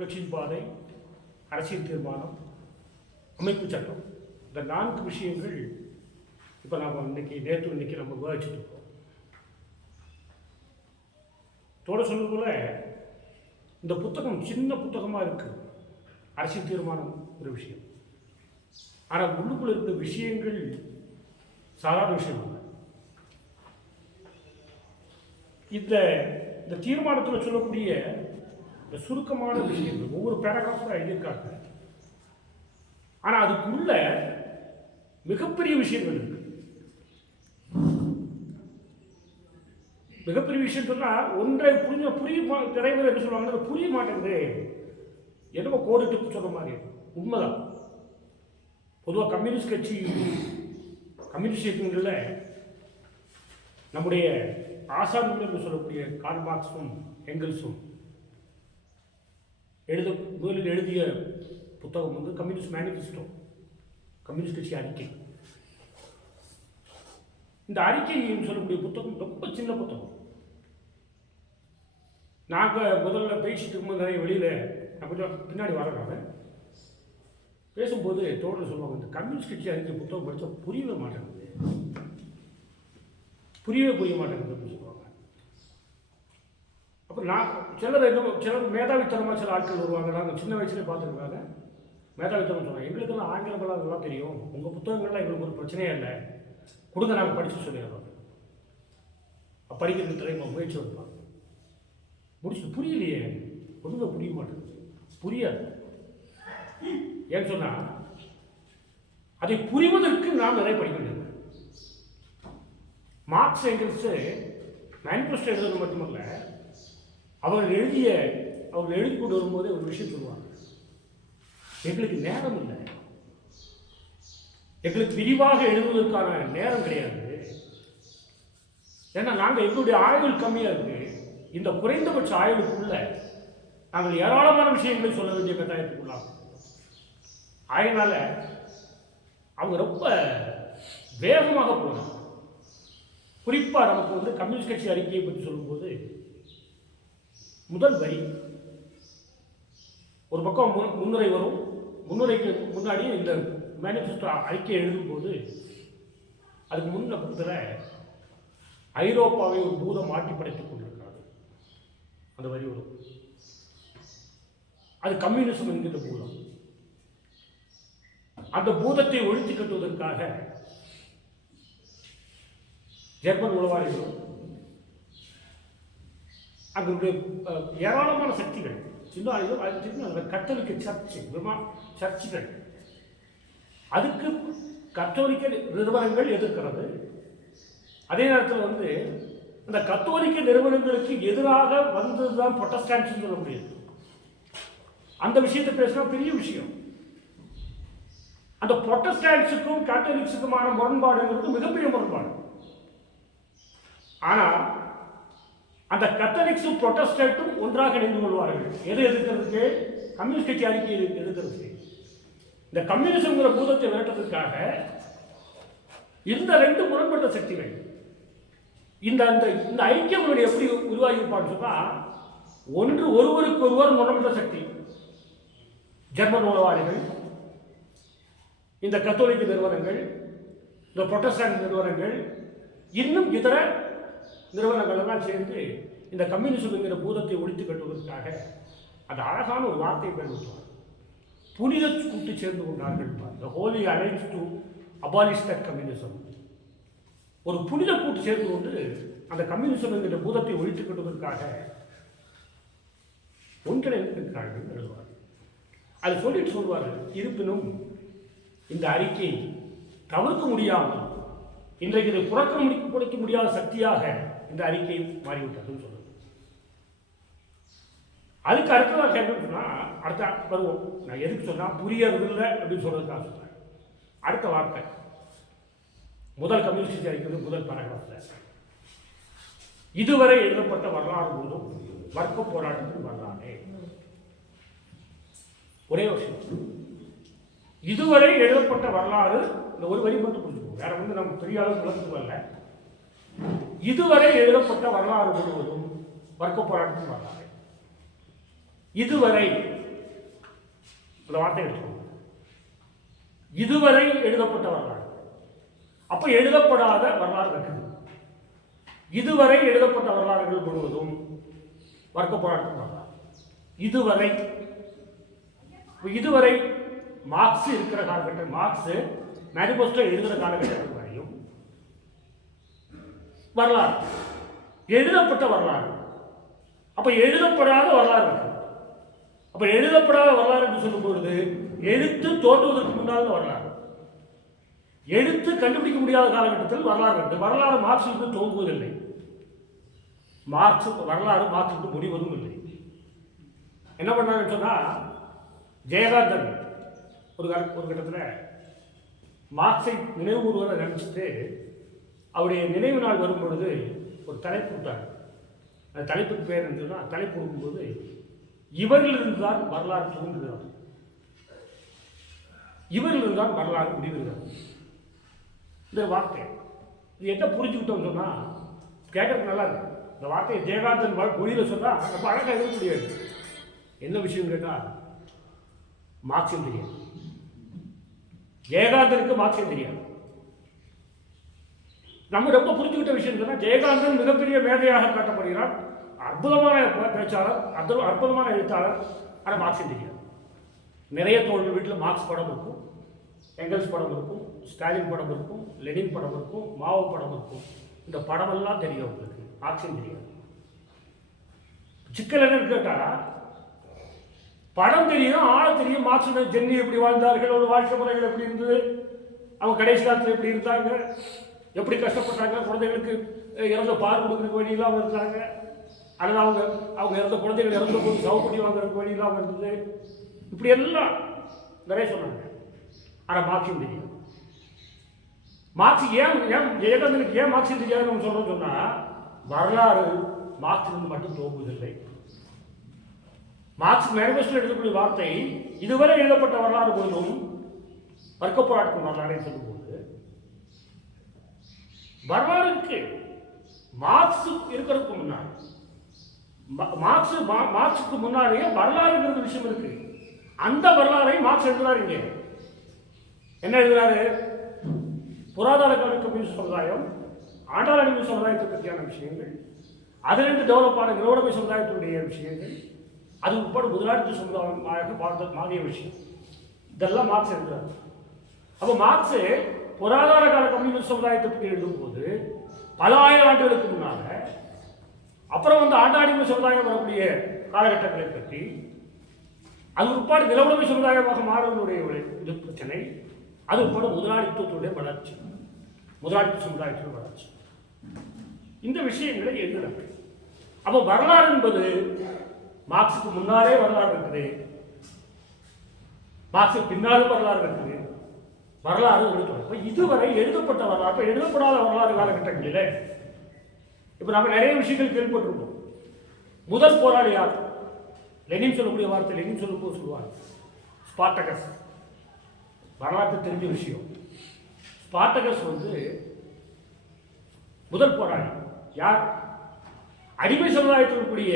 புரட்சியின் பாதை, அரசியல் தீர்மானம், அமைப்பு சட்டம், இந்த 4 விஷயங்கள் இப்போ நாம் இன்னைக்கு நம்ம விவாதிச்சுட்டு இருக்கோம். தோட சொன்னது போல இந்த புத்தகம் சின்ன புத்தகமாக இருக்குது. அரசியல் தீர்மானம் ஒரு விஷயம், ஆனால் உள்ளுக்குள்ள இருக்கிற விஷயங்கள் சாதாரண விஷயம் இல்லை. இந்த தீர்மானத்தில் சொல்லக்கூடிய இந்த சுருக்கமான விஷயங்கள் ஒவ்வொரு பேராகிராஃபாக எழுதியிருக்காங்க. ஆனால் அதுக்குள்ள மிகப்பெரிய விஷயங்கள் இருக்கு. மிகப்பெரிய விஷயம் சொன்னால் ஒன்றை தலைவர் என்ன சொல்லுவாங்க, புரிய மாட்டேங்குது, என்னமோ கோடிட்டு சொல்ற மாதிரி. உண்மைதான். பொதுவாக கம்யூனிஸ்ட் இயக்கங்களில் நம்முடைய ஆசான்கள் என்று சொல்லக்கூடிய கார்ல் மார்க்ஸும் எங்கெல்ஸும் முதலில் எழுதிய புத்தகம் கம்யூனிஸ்ட் மேனிஃபெஸ்டோ, கம்யூனிஸ்ட் கட்சி அறிக்கை. இந்த அறிக்கைன்னு சொல்லக்கூடிய புத்தகம் ரொம்ப சின்ன புத்தகம். நாங்கள் முதல்ல பேசிட்டு இருக்கும்போது நிறைய வெளியில் நான் கொஞ்சம் பின்னாடி வரேன். பேசும்போது தோழர் சொல்லுவாங்க, இந்த கம்யூனிஸ்ட் கட்சி அறிக்கை புத்தகம் படித்தா புரிய மாட்டேங்குது அப்படின்னு சொல்லுவாங்க. அப்புறம் நான் சிலர் மேதாவித்தனமாக சில ஆட்கள் வருவாங்க. நாங்கள் சின்ன வயசுலேயே பார்த்துருக்காங்க. மேதாவித்தனம் சொல்லுவாங்க, எங்களுக்கெல்லாம் ஆங்கிலமெல்லாம் நல்லா தெரியும், உங்கள் புத்தகங்கள்லாம் எங்களுக்கு ஒரு பிரச்சனையே இல்லை, கொடுங்க நாங்கள் படித்து சொல்லிடுறோம். படிக்கிறதுக்கு தலைமை முயற்சி வைப்பாங்க. முடிச்சுட்டு புரியலையே, ஒன்றுமே புரிய மாட்டேங்குது, புரியாது. ஏன்னு சொன்னால் அதை புரிவதற்கு நாம் நிறைய படிக்க வேண்டியது. மார்க்ஸ் எங்கெல்ஸ் மேனிஃபெஸ்டோ எழுதுறது மட்டுமல்ல, அவர்கள் எழுதி கொண்டு வரும்போது ஒரு விஷயம் சொல்லுவாங்க, எங்களுக்கு நேரம் இல்லை, எங்களுக்கு விரிவாக எழுதுவதற்கான நேரம் கிடையாது. ஏன்னா நாங்கள் எங்களுடைய ஆயுள் கம்மியாக இருக்கு. இந்த குறைந்தபட்ச ஆயுளுக்குள்ள நாங்கள் ஏராளமான விஷயங்களை சொல்ல வேண்டிய கட்டாயத்துக்குள்ளாகும். அதனால அவங்க ரொம்ப வேகமாக போகிறாங்க. குறிப்பாக நமக்கு கம்யூனிஸ்ட் கட்சி அறிக்கையை பற்றி சொல்லும்போது முதல் வரி ஒரு பக்கம் முன்னுரை வரும். முன்னுரைக்கு முன்னாடி இந்த மேனிஃபெஸ்டோ அறிக்கை எழுதும்போது அதுக்கு முன்ன பக்கத்தில் ஐரோப்பாவை ஒரு பூதம் மாற்றி படைத்துக் கொண்டிருக்கிறது அந்த வரி வரும். அது கம்யூனிசம் என்கின்ற பூதம். அந்த பூதத்தை ஒழித்து கட்டுவதற்காக ஜெர்மன் உளவாளிகளும் அதனுடைய ஏராளமான சக்திகள், கத்தோலிக்க சர்ச்சுகள், அதுக்கு கத்தோலிக்க நிறுவனங்கள் எதிர்க்கிறது. அதே நேரத்தில் அந்த கத்தோலிக்க நிறுவனங்களுக்கு எதிராக வந்ததுதான் புரொட்டஸ்டன்ட்ஸ் சொல்ல முடியாது. அந்த விஷயத்தை பேசினா பெரிய விஷயம். அந்த புரொட்டஸ்டன்ட்ஸுக்கும் கேத்தலிக்ஸுக்குமான முரண்பாடுங்கிறது மிகப்பெரிய முரண்பாடு. ஆனால் அந்த கத்தலிக்ஸும் புரொட்டஸ்டன்ட்டும் ஒன்றாக இணைந்து கொள்வார்கள். எதை எதிர்க்கிறதுக்கு? கம்யூனிஸ்ட் கட்சி அறிக்கையை எதிர்க்கிறதுக்கு. இந்த கம்யூனிசம்ங்கிற பூதத்தை விரட்டுறதுக்காக இந்த 2 முரண்பட்ட சக்திகள் இந்த ஐக்கியம் எப்படி உருவாகியிருப்பான்னு சொன்னால், ஒருவருக்கு ஒருவர் முரண்பட்ட சக்தி. ஜெர்மன் உளவாளிகள், இந்த கத்தோலிக்க நிறுவனங்கள், இந்த புரொட்டஸ்டன்ட் நிறுவனங்கள், இன்னும் இதர நிறுவனங்கள் எல்லாம் சேர்ந்து இந்த கம்யூனிசம் என்கிற பூதத்தை ஒழித்து கட்டுவதற்காக அந்த அழகான ஒரு வார்த்தையை பயன்படுத்துவார். புனித கூட்டு சேர்ந்து கொண்டார்கள். The Holy Alliance to abolish that communism. ஒரு புனித கூட்டு சேர்ந்து கொண்டு அந்த கம்யூனிசம் என்கிற பூதத்தை ஒழித்து கட்டுவதற்காக ஒன்றிணைந்திருக்கிறார்கள் எழுதுவார். அது சொல்லிட்டு சொல்வார், இருப்பினும் இந்த அறிக்கை தவிர்க்க முடியாமல் இன்றைக்கு இதை புறக்கணிக்க முடியாத சக்தியாக இந்த அறிக்கை மாறிவிட்டதுன்னு சொல்லுது. அதுக்கு அடுத்ததாக கேட்கணும்னா அடுத்த வருவோம். நான் எதுக்கு சொன்னால் புரியறதில்லை அப்படின்னு சொல்றதுக்காக சொல்றேன். அடுத்த வார்த்தை முதல் கம்யூனிஸ்ட் அறிக்கை முதல் பேராகிராஃப்ல, இதுவரை எழுதப்பட்ட வரலாறு போதும் வர்க்க போராட்டத்தின் வரலாறு. ஒரே விஷயம், இதுவரை எழுதப்பட்ட வரலாறு. இந்த ஒரு வரி மட்டும் புரிஞ்சுக்கணும், வேற நமக்கு பெரிய அளவு விளக்கத்துக்கு வரல. இதுவரை எழுதப்பட்ட வரலாறு முழுவதும் வர்க்க போராட்டத்தின் வரலாறு. இதுவரை அந்த வார்த்தை எடுத்துக்கணும். இதுவரை எழுதப்பட்ட வரலாறு. அப்ப எழுதப்படாத வரலாறு இருக்குது. இதுவரை எழுதப்பட்ட வரலாறுகள் முழுவதும் வர்க்க போராட்டம் வரலாறு. இதுவரை மார்க்ஸ் இருக்கிற காலகட்டம், மார்க்ஸ் மேனிபெஸ்டோ எழுதுகிற காலகட்டத்தில் வரையும் வரலாறு, எழுதப்பட்ட வரலாறு. அப்ப எழுதப்படாத வரலாறு இருக்கு. அப்ப எழுதப்படாத வரலாறு என்று சொல்லும் பொழுது எழுத்து தோற்றுவதற்கு முன்னால் வரலாறு, எழுத்து கண்டுபிடிக்க முடியாத காலகட்டத்தில் வரலாறு இருக்கு. வரலாறு மார்க்சுக்கு தோன்றுவதில்லை, வரலாறு மார்க்சுக்கு முடிவதும் இல்லை. என்ன பண்ணாங்கன்னு சொன்னா, ஜெயகாந்தன் ஒரு கட்டத்தில் மார்க்ஸை நினைவு கூறுவதை நினைச்சிட்டு அவருடைய நினைவு நாள் வரும் பொழுது ஒரு தலைப்பு விட்டார். அந்த தலைப்புக்கு பேர் இருந்ததுன்னா, தலைப்பு கொடுக்கும்போது இவரிலிருந்து தான் வரலாறு தோன்றுகிறது, இவரிலிருந்து தான் வரலாறு முடிவுகிறது. இந்த வார்த்தை இது என்ன புரிஞ்சுக்கிட்டோம் சொன்னா கேட்கறதுக்கு நல்லா இருக்கு. இந்த வார்த்தையை ஜெயகாந்தன் மொழியில் சொன்னா ரொம்ப அழகாக எழுத முடியாது. என்ன விஷயம் கேட்டால் மார்க்ஸும் தெரியாது, ஜெயகாந்தனுக்கு மார்க்ஸும் தெரியாது. நம்ம ரொம்ப புரிஞ்சுக்கிட்ட விஷயம் சொன்னா, ஜெயகாந்தன் மிகப்பெரிய மேதையாக காட்டப்படுகிறார், அற்புதமான பேச்சாளர், அற்புதமான எழுத்தாளர். ஆனால் மார்க்ஸும் தெரியாது. நிறைய தோழர்கள் வீட்டில் மார்க்ஸ் படம் இருக்கும், எங்கல்ஸ் படம் இருக்கும், ஸ்டாலின் படம் இருக்கும், லெனின் படம் இருக்கும், மாவோ படம் இருக்கும். இந்த படமெல்லாம் தெரியும் உங்களுக்கு, மார்க்ஸும் தெரியாது. சிக்கல் என்னன்னு கேட்டால், படம் தெரியும், ஆழ தெரியும். மார்க்ஸ் ஜென்னி எப்படி வாழ்ந்தார்கள், ஒரு வாழ்க்கை முறைகள் எப்படி இருந்தது, அவங்க கடைசி காலத்தில் எப்படி இருந்தாங்க, எப்படி கஷ்டப்பட்டாங்க, குழந்தைகளுக்கு இறந்த பால் கொடுக்குறதுக்கு வழியெல்லாம் இருந்தாங்க, அல்லது அவங்க இறந்த குழந்தைகள் இறந்த போது சவுப்படி வாங்குறதுக்கு வழியெல்லாம் இருந்தது, இப்படி எல்லாம் நிறைய சொன்னாங்க. ஆனால் மார்க்ஸும் தெரியும். மார்க்ஸ் ஏன் ஜெயகாந்தனுக்கு ஏன் மார்க்ஸும் தெரியாதுன்னு சொல்றோம் சொன்னா, வரலாறு மார்க்ஸிலிருந்து மட்டும் தோங்குவதில்லை. மார்க்ஸ் மேனிபெஸ்டோ எழுதக்கூடிய வார்த்தை இதுவரை எழுதப்பட்ட வரலாறு போதும் வர்க்க போராட்டம் வரலாறை சொல்லும்போது வரலாறு இருக்கு. மார்க்ஸ் இருக்கிறதுக்கு முன்னாடி, மார்க்ஸுக்கு முன்னாடியே வரலாறுங்கிறது விஷயம் இருக்கு. அந்த வரலாறை மார்க்ஸ் எழுதுறாரு. இங்கே என்ன எழுதுறாரு? பொருளாதார கம்யூனிஸ்ட் சமுதாயம், ஆண்டாள் அடிமை சமுதாயத்தை பற்றியான விஷயங்கள், அதிலிருந்து டெவலப் ஆன நிலவுடைமை சமுதாயத்தினுடைய விஷயங்கள், அது உட்பட முதலாளித்துவ சமுதாயமாக மாறிய விஷயம், இதெல்லாம் மார்க்ஸ் எழுதுறாரு. அப்போ மார்க்ஸ் பொருளாதார கால கம்யூனிஸ்ட் சமுதாயத்தை பற்றி எழுதும்போது பல ஆயிரம் ஆண்டுகளுக்கு முன்னால, அப்புறம் ஆண்டாடிமை சமுதாயம் வரக்கூடிய காலகட்டங்களை பற்றி, அது உட்பாடு நிலவுடைமை சமுதாயமாக மாறுவதனுடைய இது பிரச்சனை, அது உட்பட முதலாளித்துவத்துடைய வளர்ச்சி, முதலாளித்துவ சமுதாயத்தின் வளர்ச்சி, இந்த விஷயங்களை எழுதுறாங்க. அப்போ வரலாறு என்பது மார்க்ஸுக்கு முன்னாலே வரலாறு இருக்குது, மார்க்ஸுக்கு பின்னாலும் வரலாறு இருக்குது. வரலாறு எழுதப்படும். இதுவரை எழுதப்பட்ட வரலாறு, எழுதப்படாத வரலாறு காலகட்டங்களில் இப்போ நம்ம நிறைய விஷயங்கள் கேள்விப்பட்டிருக்கோம். முதல் போராளி யார்? லெனின் சொல்லக்கூடிய வார்த்தை, லெனின் சொல்லும்போது சொல்லுவார் ஸ்பார்டகஸ். வரலாற்று தெரிஞ்ச விஷயம். ஸ்பார்டகஸ் முதல் போராளி. யார்? அடிமை சமுதாயத்தில் கூடிய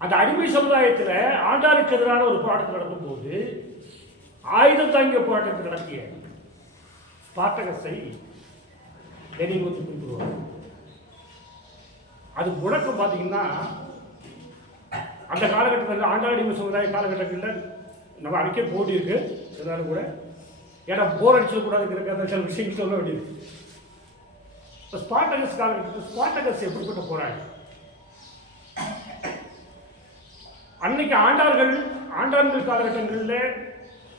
அந்த அடிமை சமுதாயத்தில் ஆண்டாளுக்கு எதிரான ஒரு போராட்டம் நடக்கும் போது ஆயுதம் தாங்கிய போராட்டத்தை நடத்திய ஸ்பார்டகஸை லெனின் குறிப்பிடுவார். அது முழக்கம் பார்த்தீங்கன்னா, அந்த காலகட்டத்தில் ஆண்டாள் அடிமை சமுதாய காலகட்டத்தில் நம்ம அடிக்க போட்டி இருக்கு எல்லாரும் கூட, ஏன்னா போர் அடிச்சிடக்கூடாதுங்கிற அந்த சில விஷயங்கள் சொல்ல வேண்டியது. இப்போ ஸ்பார்டகஸ் காலகட்டத்தில் ஸ்பார்டகஸ் எப்படிப்பட்ட போராடி? அன்னைக்கு ஆண்டாள்கள் காலகட்டங்களில்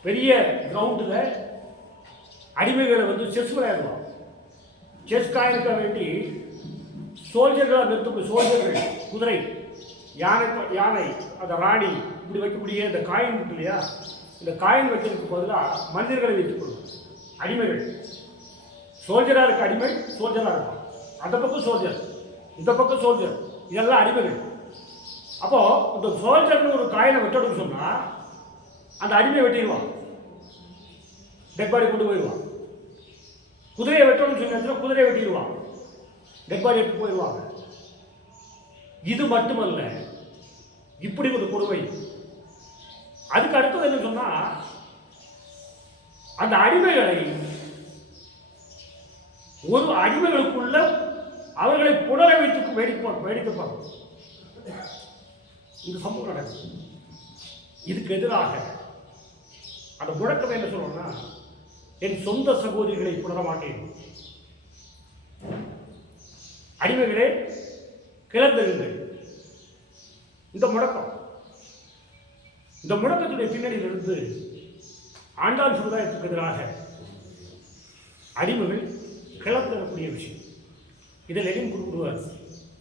பெரிய கிரவுண்டில் அடிமைகளை செஸ் விளையாடுவாங்க. செஸ் காயினுக்க வேண்டி சோல்ஜர்களாக நிறுத்தக்கூடிய சோல்ஜர்கள், குதிரை, யானை, அந்த ராணி, இப்படி வைக்கக்கூடிய இந்த காயின் இருக்கு இல்லையா, இந்த காயின் வைக்கிறதுக்கு பதிலாக மனிதர்களை வைத்துக் கொள்வோம். அடிமைகள், சோல்ஜராக இருக்க அடிமை சோல்ஜராக இருக்கும், அந்த பக்கம் சோல்ஜர், இந்த பக்கம் சோல்ஜர், இதெல்லாம் அடிமைகள். அப்போ இந்த சோல்ஜர்னு ஒரு காயினை வெட்டணும்னு சொன்னா அந்த அடிமையை வெட்டிடுவான், டெட் பாடி கொண்டு போயிடுவான். குதிரையை வெட்டணும்னு சொன்னா குதிரையை வெட்டிடுவான், டெட் பாடி எடுத்து போயிடுவாங்க. இது மட்டுமல்ல, இப்படி ஒரு கொடுமை. அதுக்கு அடுத்த அடுத்தது என்ன சொன்னா, அந்த அடிமைகளை ஒரு அடிமைகளுக்குள்ள அவர்களை புடலை வைத்து வேடிக்கை பார்க்கும் இந்த சமூகம் நடக்குது. இதுக்கு எதிராக அந்த முழக்கம் என்ன சொல்லணும்னா, என் சொந்த சகோதரிகளை புணர மாட்டேன், அடிமைகளே கிளர்ந்தெழுங்கள். இந்த முழக்கம், இந்த முழக்கத்துடைய பின்னணியிலிருந்து ஆண்டாள் சமுதாயத்துக்கு எதிராக அடிமைகள் கிளர்ந்தெழக்கூடிய விஷயம். இதில் லெனின் குறிப்பிடுவார்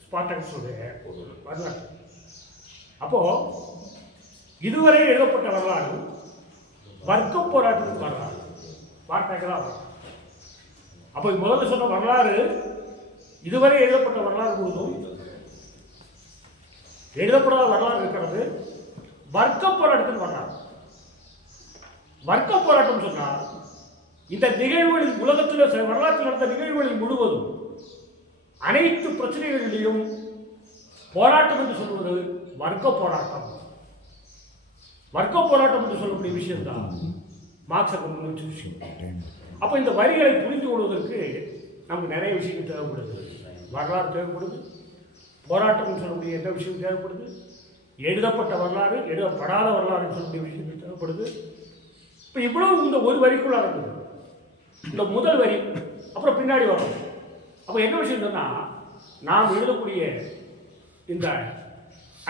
ஸ்பார்டகஸுடைய ஒரு வரலாறு. அப்போ இதுவரை எழுதப்பட்ட வரலாறு வர்க்க போராட்டத்துக்கு வரலாறு, ஸ்பார்டகஸா. அப்போ முதல்ல சொன்ன வரலாறு, இதுவரை எழுதப்பட்ட வரலாறு முழுதும் எழுதப்படாத வரலாறு இருக்கிறது வர்க்க போராட்டத்தில் வரலாறு. வர்க்க போராட்டம் சொன்னால் இந்த நிகழ்வுகளில், உலகத்தில் வரலாற்றில் நடந்த நிகழ்வுகளில் முழுவதும் அனைத்து பிரச்சனைகளிலும் போராட்டம் என்று சொல்வது வர்க்க போராட்டம். வர்க்க போராட்டம் என்று சொல்லக்கூடிய விஷயம்தான் மார்க்ஸ் முன்வச்ச விஷயம். அப்போ இந்த வரிகளை புரிந்து கொள்வதற்கு நமக்கு நிறைய விஷயங்கள் தேவைப்படுது. வரலாறு தேவைப்படுது, போராட்டம் சொல்லக்கூடிய எந்த விஷயம் தேவைப்படுது, எழுதப்பட்ட வரலாறு, எழுதப்படாத வரலாறு சொல்லக்கூடிய விஷயங்கள் தேவைப்படுது. இப்போ இவ்வளவு இந்த ஒரு வரிக்குள்ள இருக்குது. இந்த முதல் வரி அப்புறம் பின்னாடி வரும். அப்போ என்ன விஷயம் சொன்னால், நாம் எழுதக்கூடிய இந்த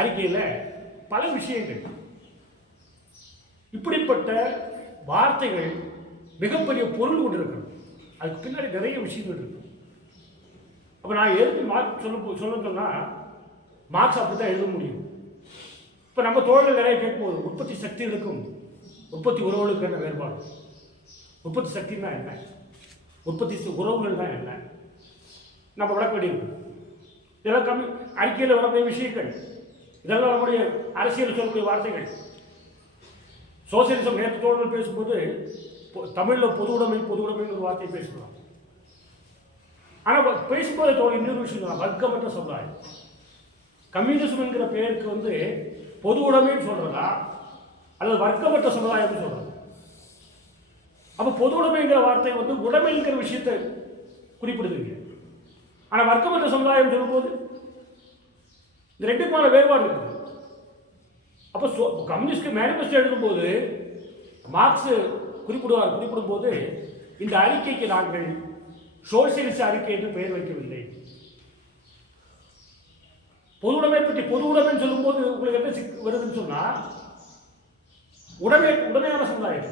அறிக்கையில் பல விஷயங்கள், இப்படிப்பட்ட வார்த்தைகள் மிகப்பெரிய பொருள் கொண்டு இருக்கிறது. அதுக்கு பின்னாடி நிறைய விஷயங்கள் இருக்கு. அப்போ நான் எழுதி மார்க் சொல்ல சொன்னால் மார்க்ஸ் அப்படி தான் எழுத முடியும். இப்போ நம்ம தோழர்கள் நிறைய கேட்கும்போது உற்பத்தி சக்திகளுக்கும் உற்பத்தி உறவுகளுக்கு என்ன வேறுபாடு, உற்பத்தி சக்தின்னா என்ன, உற்பத்தி உறவுகள் தான் என்ன, நம்ம விளக்க வேண்டியிருக்கு. இதெல்லாம் அறிக்கையில் வரக்கூடிய விஷயங்கள், இதெல்லாம் நம்முடைய அரசியல் சொல்லக்கூடிய வார்த்தைகள். சோசியலிசம் நேற்று தோழர்கள் பேசும்போது தமிழில் பொது உடைமைன்னு ஒரு வார்த்தையை பேசலாம். ஆனால் பேசும்போது தோழர் இன்னொரு விஷயம் தான், வர்க்கமற்ற சமுதாயம். கம்யூனிசம் என்கிற பெயருக்கு பொது உடைமைன்னு சொல்றதா அல்லது வர்க்கமற்ற சமுதாயம்னு சொல்றது. அப்போ பொது உடைமைங்கிற வார்த்தை உடைமைங்கிற விஷயத்தை குறிப்பிடுதுங்க. ஆனால் வர்க்கமற்ற சமுதாயம் சொல்லும்போது இந்த ரெண்டுக்குமான வேறுபாடு இருக்குது. அப்போ கம்யூனிஸ்ட் மேனிஃபெஸ்டோ எழுதும்போது மார்க்ஸ் குறிப்பிடும்போது இந்த அறிக்கைக்கு நாங்கள் சோசியலிச அறிக்கை என்று பெயர் வைக்கவில்லை. பொது உடைமை பற்றி பொது உடைமைன்னு சொல்லும்போது உங்களுக்கு என்ன வருதுன்னு சொன்னா, உடைமையான சமுதாயம்.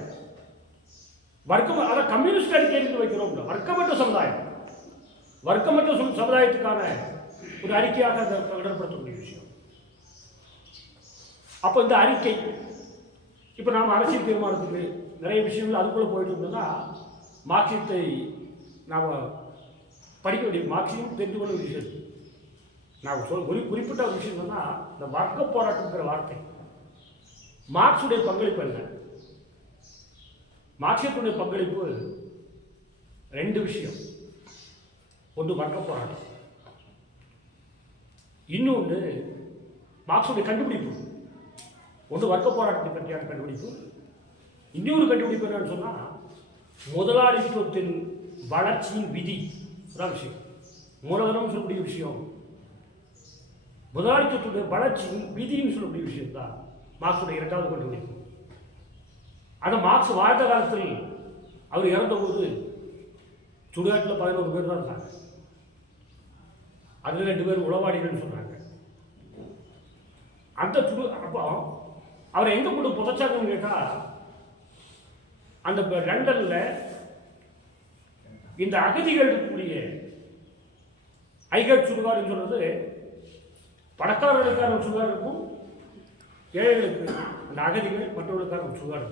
வர்க்கம், அதான் கம்யூனிஸ்ட் அறிக்கை என்று வைக்கிறோம். வர்க்கமற்ற சமுதாயம், வர்க்கமற்ற சமுதாயத்துக்கான ஒரு அறிக்கையாக இடம்பெறக்கூடிய விஷயம். அப்போ இந்த அறிக்கை, இப்போ நாம் அரசியல் தீர்மானத்துக்கு நிறைய விஷயங்கள் அதுக்குள்ளே போயிட்டு இருந்தோம்னா மார்க்சியத்தை நாம் படிக்க வேண்டிய, மார்க்சியம் தெரிந்து கொள்ள விஷயம். நான் ஒரு குறிப்பிட்ட ஒரு விஷயம் சொன்னால், இந்த வர்க்க போராட்டம்ங்கிற வார்த்தை மார்க்சுடைய பங்களிப்பு என்ன? மார்க்சியத்துடைய பங்களிப்பு ரெண்டு விஷயம். ஒன்று வர்க்க போராட்டம், இன்னொன்று மார்க்சுடைய கண்டுபிடிப்பு. ஒன்று வர்க்க போராட்டத்தை பற்றியான கண்டுபிடிப்பு, இன்னொரு கண்டுபிடிப்பு என்னன்னு சொன்னால் முதலாளித்துவத்தின் வளர்ச்சியின் விதி. அதான் விஷயம், மூலதனம் சொல்லக்கூடிய விஷயம். முதலாளித்துவத்துடைய வளர்ச்சியின் விதின்னு சொல்லக்கூடிய விஷயம் தான் மார்க்சுடைய இரண்டாவது கண்டுபிடிப்பு. அந்த மார்க்ஸ் வாழ்ந்த காலத்தில் அவர் இறந்தபோது சுடுகாட்டில் 11 பேர் தான் இருந்தாங்க. அதில் 2 பேர் உளவாளிகள்னு சொன்னாங்க. அந்த அப்போ அவரை எங்கே கொண்டு புதைச்சாங்கன்னு கேட்டால், அந்த லண்டனில் இந்த அகதிகள் இருக்கக்கூடிய ஐகட் சுடுகாடுன்னு சொல்றது பணக்காரர்களுக்கான சுடுகாடு இருக்கும், ஏழைகளுக்கு அந்த அகதிகள் மற்றவர்களுக்கான சுடுகாடு.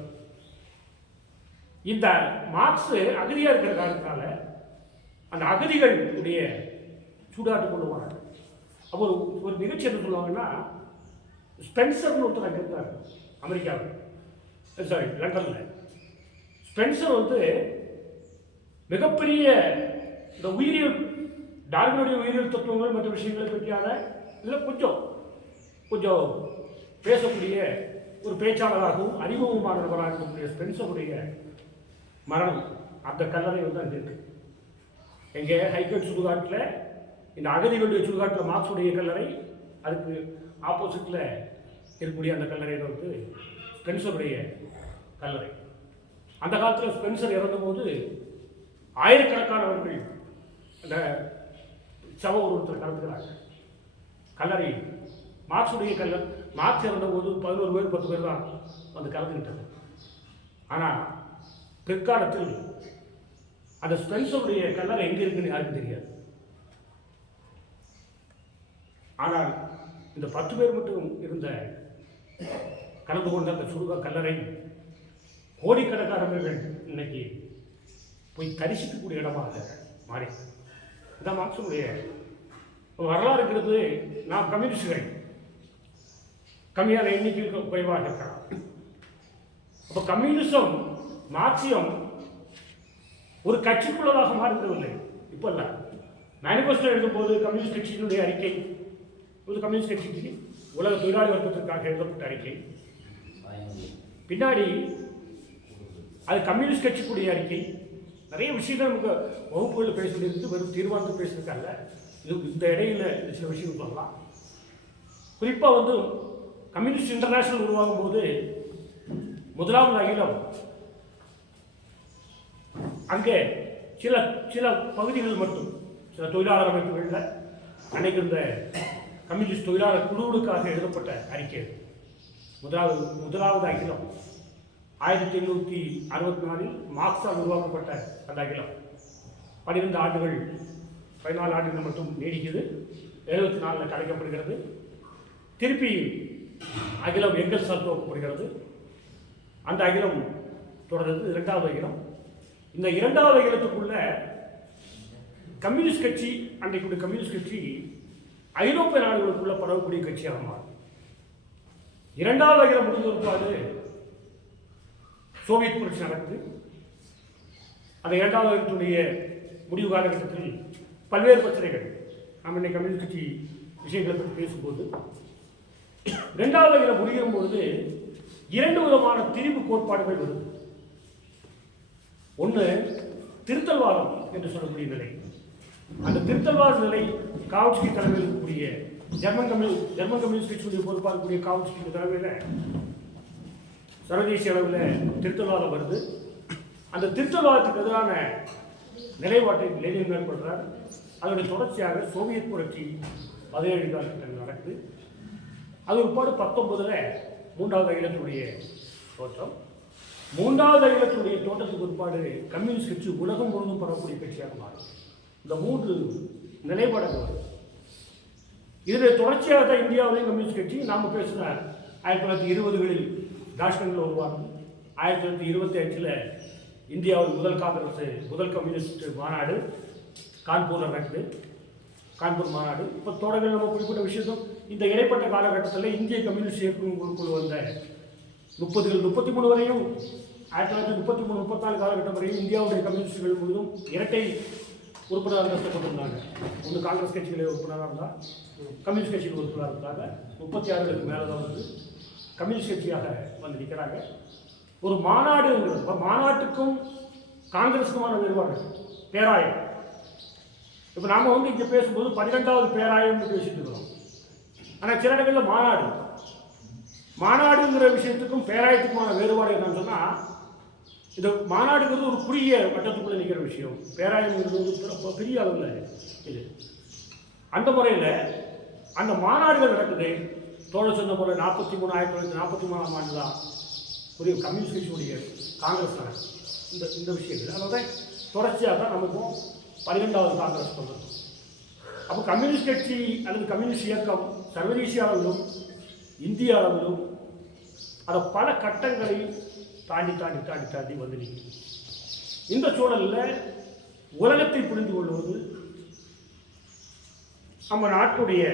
இந்த மார்க்ஸ் அகதியாக இருக்கிற காரணத்தால் அந்த அகதிகளுடைய சூடாட்டு கொண்டு போனாங்க. அப்போ ஒரு நிகழ்ச்சி என்ன சொல்லுவாங்கன்னா, ஸ்பென்சர்னு ஒருத்தர் அங்கே இருந்தார் அமெரிக்காவில், சாரி லண்டனில். ஸ்பென்சர் மிகப்பெரிய இந்த உயிரியல், டார்வினுடைய உயிரியல் தத்துவங்கள் மற்ற விஷயங்களை பற்றியான இதில் கொஞ்சம் பேசக்கூடிய ஒரு பேச்சாளராகவும் அறிமுகமான நபராக ஸ்பென்சருடைய மரணம் அந்த கல்லறை வந்து அங்கே இருக்கு. எங்கே ஹைகோர்ட் சுடுகாட்டில், இந்த அகதிகளுடைய சுடுகாட்டில் மார்க்ஸுடைய கல்லறை, அதுக்கு ஆப்போசிட்டில் இருக்கக்கூடிய அந்த கல்லறையில் வந்து ஸ்பென்சருடைய கல்லறை. அந்த காலத்தில் ஸ்பென்சர் இறந்தபோது ஆயிரக்கணக்கானவர்கள் அந்த சவ உருவத்தில் கலந்துக்கிறாங்க. கல்லறை மார்க்ஸுடைய மார்க்ஸ் இறந்தபோது 11 பேர் 10 பேர் தான் வந்து கலந்துக்கிட்டது. ஆனால் பிற்காலத்தில் அந்த ஸ்பென்சருடைய கல்லறை எங்கே இருக்குன்னு யாருக்கும் தெரியாது. ஆனால் இந்த 10 பேர் மட்டும் இருந்த கலந்து கொண்ட அந்த சுடுகா கல்லறை கோடிக்கணக்கானவர்கள் இன்னைக்கு போய் தரிசிக்கக்கூடிய இடமாக மாறி. இதான் மார்க்ஸுடைய வரலாறு இருக்கிறது. நாம் கம்யூனிஸ்டுகள் கம்மியான எண்ணிக்கை குறைவாக இருக்கலாம். அப்போ கம்யூனிசம் மார்க்சியம் ஒரு கட்சிக்குள்ளதாக மாறிவிடவில்லை. இப்போ இல்லை, மேனிஃபெஸ்டோ எழுதும்போது கம்யூனிஸ்ட் கட்சியினுடைய அறிக்கை, ஒரு கம்யூனிஸ்ட் கட்சிக்கு உலக தொழிலாளி வர்க்கத்திற்காக எழுதப்பட்ட அறிக்கை, பின்னாடி அது கம்யூனிஸ்ட் கட்சிக்குடைய அறிக்கை. நிறைய விஷயங்கள் நமக்கு வகுப்புகளில் பேசுகிறது, வெறும் தீர்மானத்தை பேசுறதுக்காக இது இந்த இடையில சில விஷயங்கள் சொல்லலாம். குறிப்பாக வந்து கம்யூனிஸ்ட் இன்டர்நேஷனல் உருவாகும் போது முதலாவது அகிலம் அங்கே சில சில பகுதிகள் மட்டும், சில தொழிலாளர் அமைப்புகளில் அன்னைக்கு இருந்த கம்யூனிஸ்ட் தொழிலாளர் குழுவுக்காக எழுதப்பட்ட அறிக்கை. முதலாவது அகிலம் 1864 மார்க்ஸால் உருவாக்கப்பட்ட அந்த அகிலம் 12 ஆண்டுகள் 14 ஆண்டுகள் மட்டும் நீடிக்குது. 74 கலைக்கப்படுகிறது. திருப்பி அகிலம் எங்கெல்ஸால் துவக்கப்படுகிறது. அந்த அகிலம் தொடர்ந்து 2வது அகிலம். இந்த 2வது அகிலத்துக்குள்ள கம்யூனிஸ்ட் கட்சி, அன்றைக்குள்ள கம்யூனிஸ்ட் கட்சி ஐரோப்பிய நாடுகளுக்குள்ள பரவக்கூடிய கட்சியாக மாறும். 2வது அகிலம் முடிஞ்ச ஒருபாடு சோவியத் புரட்சி நடக்குது. அந்த 2வது அகிலத்துடைய முடிவு காலகட்டத்தில் பல்வேறு பிரச்சனைகள், நம்ம இன்னைக்கு கம்யூனிஸ்ட் கட்சி விஷயங்களை பற்றி பேசும்போது 2வது அகிலம் முடியும் பொழுது 2 விதமான திரிவு கோட்பாடுகள் வருது. ஒன்று திருத்தல்வாதம் என்று சொல்லக்கூடிய நிலை. அந்த திருத்தல்வாத நிலை காவுட்ஸ்கி தலைமையில் இருக்கக்கூடிய ஜெர்மன் கம்யூனிஸ்ட் கட்சியுடைய பொறுப்பாக இருக்கக்கூடிய காவுட்ஸ்கி தலைமையில் சர்வதேசிய அளவில் திருத்தல்வாதம் வருது. அந்த திருத்தல்வாதத்துக்கு எதிரான நிலைப்பாட்டை லெனின் மேற்கொள்கிறார். அதனுடைய தொடர்ச்சியாக சோவியத் புரட்சி 17 காலகட்டத்தில் நடக்குது. அது ஒருபாடு 19ல் 3வது அகிலத்துடைய தோற்றம். 3வது அகிலத்துடைய தோற்றத்துக்கு ஒருபாடு கம்யூனிஸ்ட் கட்சி உலகம் முழுவதும் பரவக்கூடிய கட்சியாக மாறும். இந்த 3 நிலைப்பாடுகள் வரும். இதில் தொடர்ச்சியாக தான் இந்தியாவிலையும் கம்யூனிஸ்ட் கட்சி நாம் பேசுகிற 1920களில் தாஷ்கண்டில் உருவாகும். 1925 இந்தியாவில் முதல் கம்யூனிஸ்ட் மாநாடு கான்பூரில் நடக்குது. கான்பூர் மாநாடு. இப்போ தொடர்கள் நம்ம குறிப்பிட்ட விஷயத்தும் இந்த இடைப்பட்ட காலகட்டத்தில் இந்திய கம்யூனிஸ்ட் இயக்கங்களுக்குள் வந்த 33 வரையும் 1933-34 காலகட்டம் வரையும் இந்தியாவுடைய கம்யூனிஸ்டுகள் முழுவதும் இரட்டை உறுப்பினராக கஷ்டப்பட்டிருந்தாங்க. ஒன்று காங்கிரஸ் கட்சிகளே உறுப்பினராக இருந்தால், கம்யூனிஸ்ட் கட்சியில் உறுப்பினராக இருந்தாங்க. 36க்கு மேலே தான் வந்து கம்யூனிஸ்ட் கட்சியாக வந்து நிற்கிறாங்க. ஒரு மாநாடுங்கிறது, மாநாட்டுக்கும் காங்கிரஸுக்குமான வேறுபாடு பேராயம். இப்போ நாம் வந்து இங்கே பேசும்போது 12வது பேராயம்னு பேசிட்டு இருக்கிறோம். ஆனால் சில இடங்களில் மாநாடுங்கிற விஷயத்துக்கும் பேராயத்துக்குமான வேறுபாடு என்னன்னு சொன்னால், இது மாநாடுங்கிறது ஒரு குறுகிய வட்டத்துக்குள்ளே நிற்கிற விஷயம். பேராயம்ங்கிறது வந்து பெரிய அளவில் இது. அந்த முறையில் அந்த மாநாடுகள் நடக்குது. தோழர் சொன்ன போல 1943 ஆண்டு தான் புதிய கம்யூனிஸ்ட் கட்சியுடைய காங்கிரஸ் இந்த விஷயங்கள். அதனால தான் தொடர்ச்சியாக தான் நமக்கும் 12வது காங்கிரஸ் கொண்டது. அப்போ கம்யூனிஸ்ட் கட்சி அல்லது கம்யூனிஸ்ட் இயக்கம் சர்வதேசிய அளவிலும் இந்திய அளவிலும் அதை பல கட்டங்களை தாண்டி வந்து நிற்கும். இந்த சூழலில் உலகத்தை புரிந்து கொள்வது, நம்ம நாட்டுடைய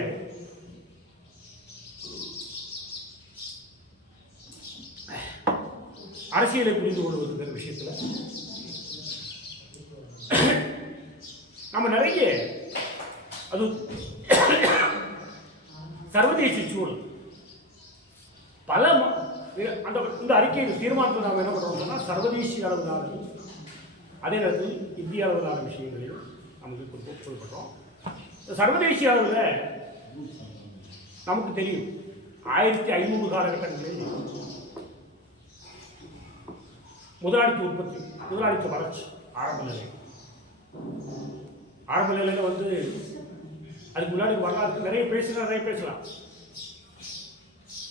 அரசியலை புரிந்து கொள்வதுங்கிற விஷயத்தில் நம்ம நிறைய அது சர்வதேச சூழல் பல அந்த இந்த அறிக்கையில் தீர்மானத்தில் நாம் என்ன பண்ணுறோம் சொன்னால் சர்வதேசிய அளவிலான அதே நேரத்தில் இந்திய அளவிலான விஷயங்களையும் நமக்கு குறிப்பிடுறோம். சர்வதேசிய அளவில் நமக்கு தெரியும் 1500 காலகட்டங்களில் முதலாளித்துவ உற்பத்தி, முதலாளித்துவ வளர்ச்சி ஆரம்ப நிலையில் வந்து அதுக்கு முன்னாடி வரலாறு நிறைய பேசலாம்.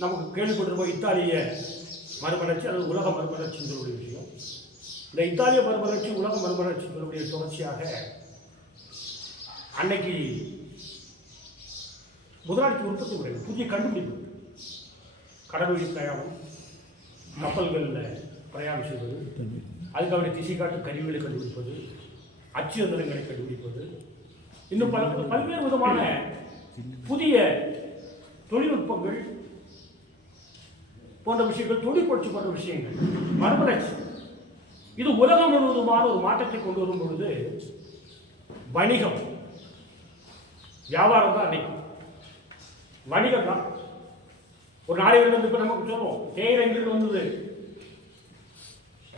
நமக்கு கேள்விப்பட்டிருப்போம் இத்தாலிய மறுமலர்ச்சி, அது உலக மறுமலர்ச்சின்னு சொல்லக்கூடிய விஷயம். இந்த இத்தாலிய மறுமலர்ச்சி, உலக மறுமலர்ச்சி சொல்லக்கூடிய தொடர்ச்சியாக அன்னைக்கு முதலாளித்துவ உற்பத்தி முறைகள், புதிய கண்டுபிடிப்பு, கடல்வழி பிரயாணம், கப்பல்களில் பிரயாணம் செய்வது, அதுக்காக திசை காட்டு கருவிகளை கண்டுபிடிப்பது, அச்சு எந்திரங்களை கண்டுபிடிப்பது, இன்னும் பல்வேறு விதமான புதிய தொழில்நுட்பங்கள் போன்ற விஷயங்கள், தொழிற்புரட்சி போன்ற விஷயங்கள், மறுமலர்ச்சி, இது உலகம் முழுவதுமான ஒரு மாற்றத்தை கொண்டு வரும் பொழுது வணிகம், வியாபாரம் தான் அன்னைக்கு வணிகம் தான். ஒரு நாளைகள் வந்து இப்போ நமக்கு சொல்லுவோம் தேயிலை எங்கிருந்து வந்தது,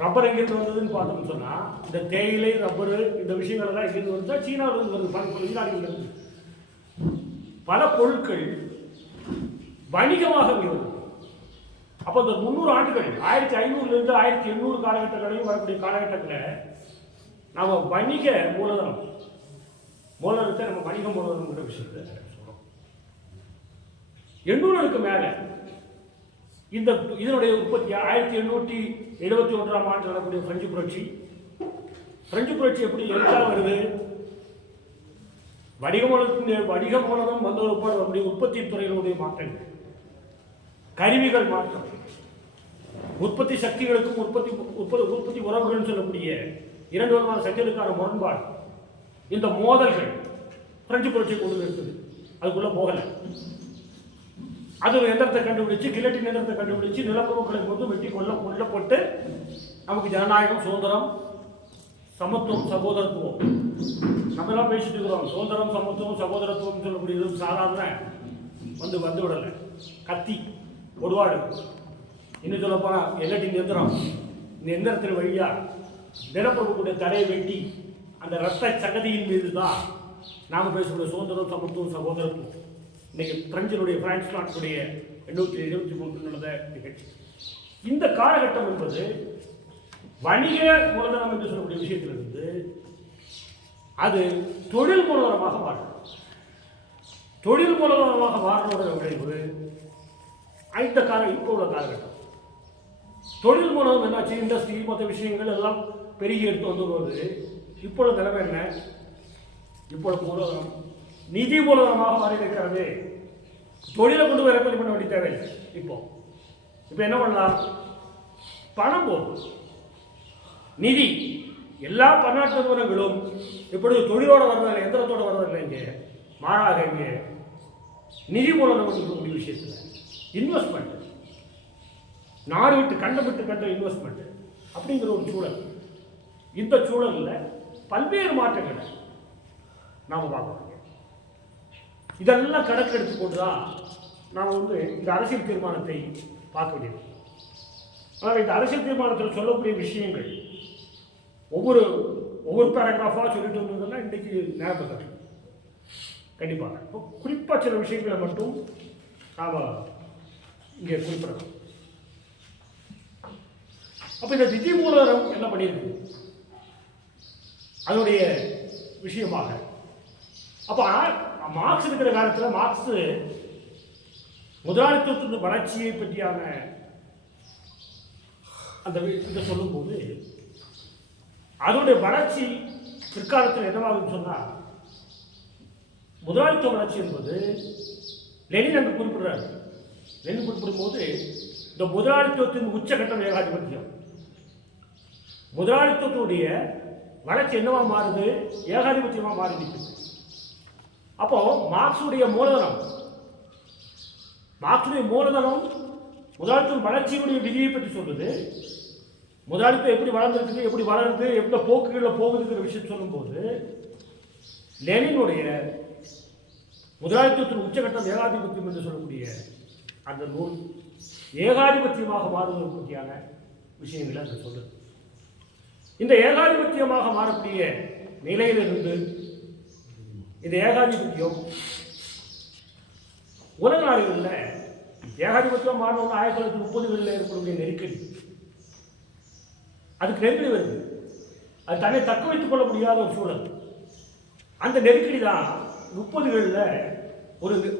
ரப்பர் எங்கிருந்து வந்ததுன்னு பார்த்தோம்னு சொன்னால், இந்த தேயிலை ரப்பரு இந்த விஷயங்கள் எல்லாம் எங்கிருந்து வருதா, சீனாவிலிருந்து வருது, பல வெளிநாடுகளிலிருந்து பல பொருட்கள் வணிகமாக வருது. அப்போ இந்த 300 ஆண்டுகள் 1500 1800 காலகட்டங்களையும் வரக்கூடிய காலகட்டத்தில் நாம் வணிக மூலதனத்தை நம்ம வணிக மூலதனம்ங்கிற விஷயத்தை சொல்கிறோம். 800க்கு மேலே இதனுடைய உற்பத்தி 1871ஆம் ஆண்டு நடக்கூடிய பிரெஞ்சு புரட்சி எப்படி எதுக்காக வருது? வணிக மூலதனம் வந்த ஒரு உற்பத்தி துறையினுடைய மாற்றங்கள், கருவிகள் மாற்றம், உற்பத்தி சக்திகளுக்கும் உற்பத்தி உறவுகள் சொல்லக்கூடிய 2 விதமான சக்திகளுக்கான முரண்பாடு, இந்த மோதல்கள் பிரெஞ்சு புரட்சியை கொண்டு இருக்குது. அதுக்குள்ள போகலை. அது எந்திரத்தை கண்டுபிடிச்சு, கிலட்டின் எந்திரத்தை கண்டுபிடிச்சு, நிலப்பரப்புகளை கொண்டு வெட்டி கொல்லப்பட்டு நமக்கு ஜனநாயகம், சுதந்திரம், சமத்துவம், சகோதரத்துவம் நம்ம எல்லாம் பேசிட்டு இருக்கிறோம். சுதந்திரம், சமத்துவம், சகோதரத்துவம் சொல்லக்கூடியது சாதாரண வந்து விடலை. கத்தி, ஒருவாடு, இன்னும் சொல்ல போனால் எல்லட்டின் எந்திரம், இந்த எந்திரத்தின் வழியா நிலப்பரப்புடைய தடையை வெட்டி அந்த ரத்த சகதியின் மீது தான் நாம் பேசக்கூடிய சுதந்திரம், சமத்துவம், சகோதரத்துவம். இன்னைக்கு பிரான்ஸ் நாட்டுடைய 823 நடந்த நிகழ்ச்சி. இந்த காலகட்டம் என்பது வணிக மூலதனம் என்று சொல்லக்கூடிய விஷயத்திலிருந்து அது தொழில் மூலதனமாக மாறும். தொழில் மூலதனமாக மாறினோட விளைவு இப்போ உள்ள காலகட்டம். தொழில் மூலம் என்னாச்சு, இண்டஸ்ட்ரி மற்ற விஷயங்கள் எல்லாம் பெருகி எடுத்து வருவது. இப்பொழுது நிலைமை என்ன? இப்பொழுது மூலதனம் நிதி மூலதனமாக மாறி இருக்கிறது. தொழிலை கொண்டு போய் ரெக்கமெண்ட் பண்ண வேண்டிய தேவையில்லை. இப்போ என்ன பண்ணலாம்? பணம் போதும், நிதி. எல்லா பன்னாட்டு நிறுவனங்களும் இப்பொழுது தொழிலோட வருவதில்லை, எந்திரத்தோட வருவதில்லை. இங்கே மாறாக இங்கே நிதி மூலதனம் இருக்கக்கூடிய விஷயத்தில் இன்வெஸ்ட்மெண்ட், நாடு விட்டு கண்ட இன்வெஸ்ட்மெண்ட் அப்படிங்கிற ஒரு சூழல். இந்த சூழலில் பல்வேறு மாற்றங்களை நாம் பார்க்கணும். இதெல்லாம் கணக்கெடுத்து கொண்டு தான் நாம் இந்த அரசியல் தீர்மானத்தை பார்க்க வேண்டியது. ஆனால் இந்த அரசியல் தீர்மானத்தில் சொல்லக்கூடிய விஷயங்கள் ஒவ்வொரு பேராகிராஃபாக சொல்லிட்டு வந்ததுன்னா இன்றைக்கு நேரம் தரும் கண்டிப்பாக. இப்போ குறிப்பாக சில விஷயங்களை மட்டும் நாம் இங்கே குறிப்பிடணும். அப்போ இந்த நிதி மூலதனம் என்ன பண்ணியிருக்கு அதனுடைய விஷயமாக. அப்போ மார்க்ஸ் இருக்கிற காலத்தில் மார்க்ஸ் முதலாளித்துவத்தின் வளர்ச்சியை பற்றியான அந்த இதை சொல்லும்போது அதனுடைய வளர்ச்சி பிற்காலத்தில் என்னவாகுன்னு சொன்னால், முதலாளித்துவ வளர்ச்சி என்பது லெனின் அங்கு குறிப்பிடுறாரு. லெனின் குறிப்பிடும்போது இந்த முதலாளித்துவத்தின் உச்சகட்டம் ஏகாதிபத்தியம், முதலாளித்துவத்துடைய வளர்ச்சி என்னவா மாறுது? ஏகாதிபத்தியமாக மாறி நிற்குது. அப்போ மார்க்ஸுடைய மூலதனம் முதலாளித்துவ வளர்ச்சியினுடைய விதியை பற்றி சொல்லுது. முதலாளித்துவம் எப்படி வளர்ந்துருக்கு, எப்படி வளருது, எந்த போக்குகளில் போகுதுங்கிற விஷயம் சொல்லும்போது லெனினுடைய முதலாளித்துவத்தின் உச்சகட்டம் ஏகாதிபத்தியம் என்று சொல்லக்கூடிய அந்த நூல் ஏகாதிபத்தியமாக மாறுவதை பற்றியான விஷயங்களை அது சொல்லுது. இந்த ஏகாதிபத்தியமாக மாறக்கூடிய நிலையிலிருந்து இந்த ஏகாதிபத்தியம் உலக நாடுகளில் ஏகாதிபத்தியம் மாறணும்னு 1930களில் ஏற்படக்கூடிய நெருக்கடி, அதுக்கு நெருக்கடி வருது. அது தன்னை தக்க வைத்துக் கொள்ள முடியாத ஒரு சூழல். அந்த நெருக்கடி தான் 30களில்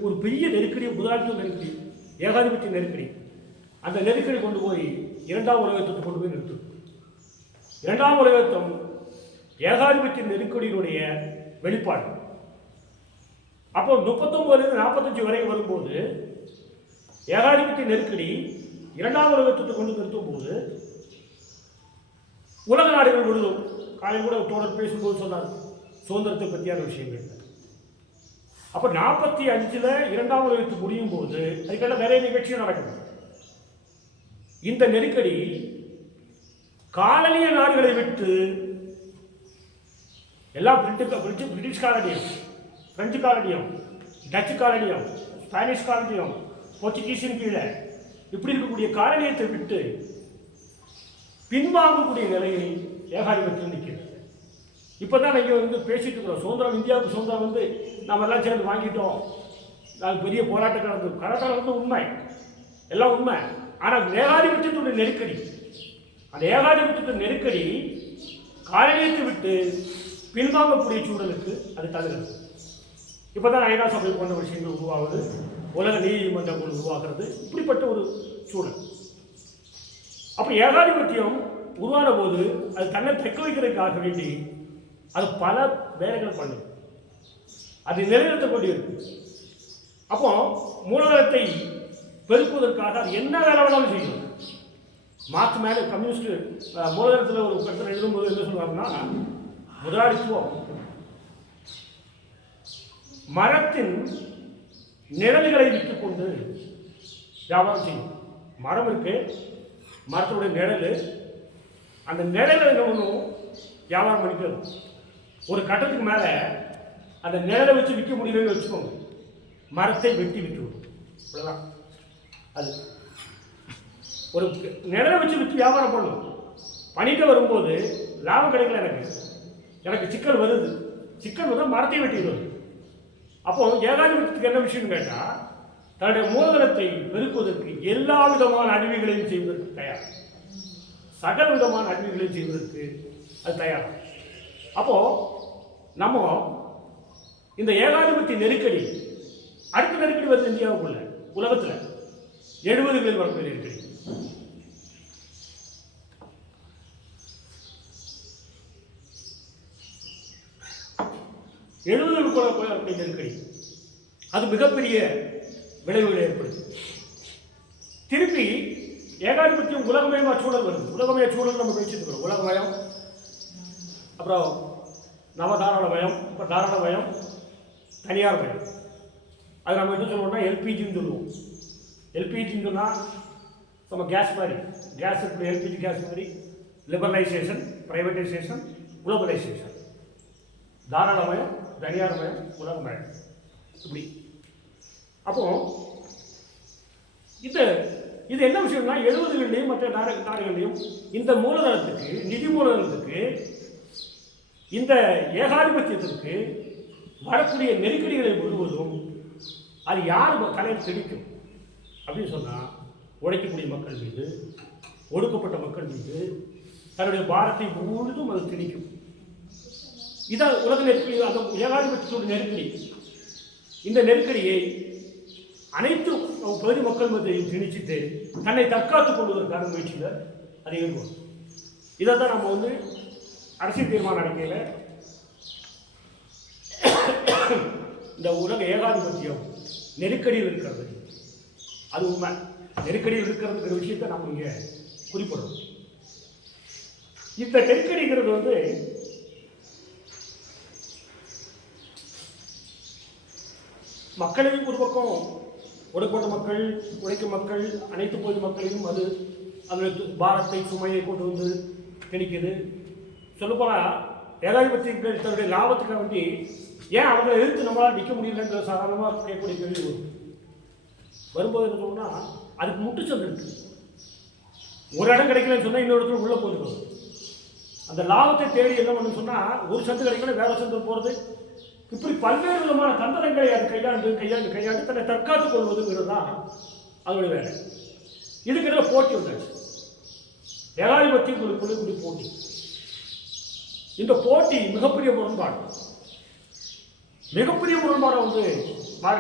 ஒரு பெரிய நெருக்கடி, முதலாளித்துவ நெருக்கடி, ஏகாதிபத்திய நெருக்கடி. அந்த நெருக்கடி கொண்டு போய் இரண்டாம் உலக யுத்தத்தை கொண்டு போய் நிறுத்தும். இரண்டாம் உலக யுத்தம் ஏகாதிபத்திய நெருக்கடியினுடைய வெளிப்பாடு. அப்போ 39 45 வரை வரும்போது ஏகாதிபத்திய நெருக்கடி இரண்டாம் உலக யுத்தத்தை கொண்டு நிறுத்தும் போது உலக நாடுகள் முழுதும், காலையில் கூட தோழர் பேசும்போது சொன்னார் சுதந்திரத்தை பற்றியான விஷயங்கள். அப்போ 45 இரண்டாம் உலக யுத்தம் முடியும் போது அதுக்கெல்லாம் நிறைய நிகழ்ச்சியும் நடக்குது. இந்த நெருக்கடி காலனிய நாடுகளை விட்டு எல்லாம் பிரிட்டிஷ் காலனியம், பிரெஞ்சு காலனியம், டச்சு காலனியம், ஸ்பானிஷ் காலனியம், போர்ச்சுகீஸின் கீழே இப்படி இருக்கக்கூடிய காலனியத்தை விட்டு பின்வாங்கக்கூடிய நிலையை ஏகாதிபத்தியம் நிற்கிறது. இப்போ தான் இங்கே பேசிட்டு இருக்கிறோம் சுதந்திரம், இந்தியாவுக்கு சுதந்திரம் நம்ம எல்லாம் சேர்ந்து வாங்கிட்டோம், அது பெரிய போராட்டம் நடந்தது உண்மை, எல்லாம் உண்மை. ஆனால் ஏகாதிபத்தியத்துடைய நெருக்கடி, அந்த ஏகாதிபத்தியத்தின் நெருக்கடி காலனியத்தை விட்டு பின்வாங்கக்கூடிய சூழலுக்கு அது தகுகிறது. இப்போ தான் ஐநா சபை போன்ற விஷயங்கள் உருவாகுது, உலக நீதிமன்றங்கள் உருவாகிறது, இப்படிப்பட்ட ஒரு சூழல். அப்போ ஏகாதிபத்தியம் உருவான போது அது தன்னை தக்க வைக்கிறதுக்காக வேண்டி அது பல வேலைகள் பண்ணும், அது நிலைநிறுத்தக்கூடியது. அப்போ மூலதனத்தை பெருக்குவதற்காக அது என்ன வேலை வேணாலும் செய்யும். மார்க்ஸ் மேலே கம்யூனிஸ்ட் மூலதனத்தில் ஒரு கட்டளை எழுதும்போது என்ன சொல்லுவாங்கன்னா, முதலாளித்துவம் மரத்தின் நிழல்களை விட்டுக் கொண்டு வியாபாரம் செய்யும். மரம் இருக்கு, மரத்தினுடைய நிழல், அந்த நிழலை ஒன்றும் வியாபாரம் பண்ணிட்டு ஒரு கட்டத்துக்கு மேலே அந்த நிழலை வச்சு விற்க முடியலன்னு வச்சுக்கோங்க, மரத்தை வெட்டி விட்டுவிடும். அவ்வளோதான். அது ஒரு நிழலை வச்சு விற்று வியாபாரம் பண்ணும். பண்ணிட்டு வரும்போது லாபம் கிடைக்கல, எனக்கு சிக்கல் வருது, சிக்கல் வந்து மரத்தை வெட்டிடுவது. அப்போ ஏகாதிபத்தியத்துக்கு என்ன விஷயம்னு கேட்டால், தன்னுடைய மூலதனத்தை பெருக்குவதற்கு எல்லா விதமான அடிமைகளையும் செய்வதற்கு தயார், சகல விதமான அடிமைகளையும் செய்வதற்கு அது தயார். அப்போ நம்ம இந்த ஏகாதிபத்திய நெருக்கடி, அடுத்த நெருக்கடி வருது இந்தியாவுக்குள்ள, உலகத்தில் 70களில் வரக்கூடிய நெருக்கடி. வரக்கூடிய நெருக்கடி, அது மிகப்பெரிய விளைவுகளை ஏற்படுது. திருப்பி ஏகாதிபத்தியம் உலகமயமா சூழல் வருது. உலகமய சூழல் நம்ம பேசிட்டு உலகமயம், அப்புறம் நவதாராளமயம், இப்போ தாராளமயம், தனியார் மயம். அது நம்ம என்ன சொல்லுவோம்னா எல்பிஜின்னு சொல்லுவோம். எல்பிஜின்னு சொன்னால் நம்ம கேஸ் மாதிரி, கேஸ் இருக்குது, எல்பிஜி கேஸ் மாதிரி லிபரலைசேஷன், பிரைவேட்டைசேஷன், குளோபலைசேஷன். தாராளமயம், தனியார் மயம், உலகமயம், இப்படி. அப்போ இது என்ன விஷயம்னா 70களிலையும் மற்ற நாடுகளிலையும் இந்த மூலதனத்துக்கு, நிதி மூலதனத்துக்கு, இந்த ஏகாதிபத்தியத்திற்கு வரக்கூடிய நெருக்கடிகளை முழுவதும் அது யார் தலையில் திணிக்கும் அப்படின்னு சொன்னால், உழைக்கக்கூடிய மக்கள் மீது, ஒடுக்கப்பட்ட மக்கள் மீது தன்னுடைய பாரத்தை முழுவதும் அது திணிக்கும். இதான் உலக நெருக்கடி, அந்த ஏகாதிபத்தியத்தோட நெருக்கடி. இந்த நெருக்கடியை அனைத்து பகுதி மக்கள் மத்தியையும் திணிச்சிட்டு தன்னை தற்காத்துக் கொள்வதற்கான முயற்சியில் அது ஈடுபடும். இதைத்தான் நம்ம அரசியல் தீர்மானம் அறிக்கையில் இந்த உலக ஏகாதிபத்தியம் நெருக்கடியில் இருக்கிறது, அது உண்மை. நெருக்கடியில் இருக்கிறதுங்கிற விஷயத்தை நம்ம இங்கே குறிப்பிடணும். இந்த நெருக்கடிங்கிறது மக்களையும் ஒரு பக்கம், ஒடுக்கப்பட்ட மக்கள், உழைக்கும் மக்கள், அனைத்து பகுதி மக்களையும் அது அதனுடைய பாரத்தை, சுமையை கொண்டு திணிக்குது. சொல்லப்போனால் ஏகாதிபத்தியங்கள் தன்னுடைய லாபத்துக்காக வேண்டி ஏன் அவங்களை எதிர்த்து நம்மளால் நிற்க முடியலன்ற சாதாரணமாக கேட்கக்கூடிய கேள்வி வரும்போது என்ன சொன்னால், அதுக்கு முட்டுச்சந்து இருக்கு. ஒரு இடம் கிடைக்கலன்னு சொன்னால் இன்னொரு இடத்துல உள்ளே போயிடுறது. அந்த லாபத்தை தேடி என்ன பண்ணு சொன்னால் ஒரு சந்து கிடைக்கணும் வேற சந்து போகிறது. இப்படி பல்வேறு விதமான தந்திரங்களை அது கையாண்டு தன்னை தற்காத்துக் கொள்வதுங்கிறது தான் அதனுடைய வேலை. இதுக்கிட்ட போட்டி வந்தாச்சு, ஏகாதிபத்தியம் ஒரு குழுக்குடி போட்டி. இந்த போட்டி மிகப்பெரிய முரண்பாடு வந்து பாருங்க.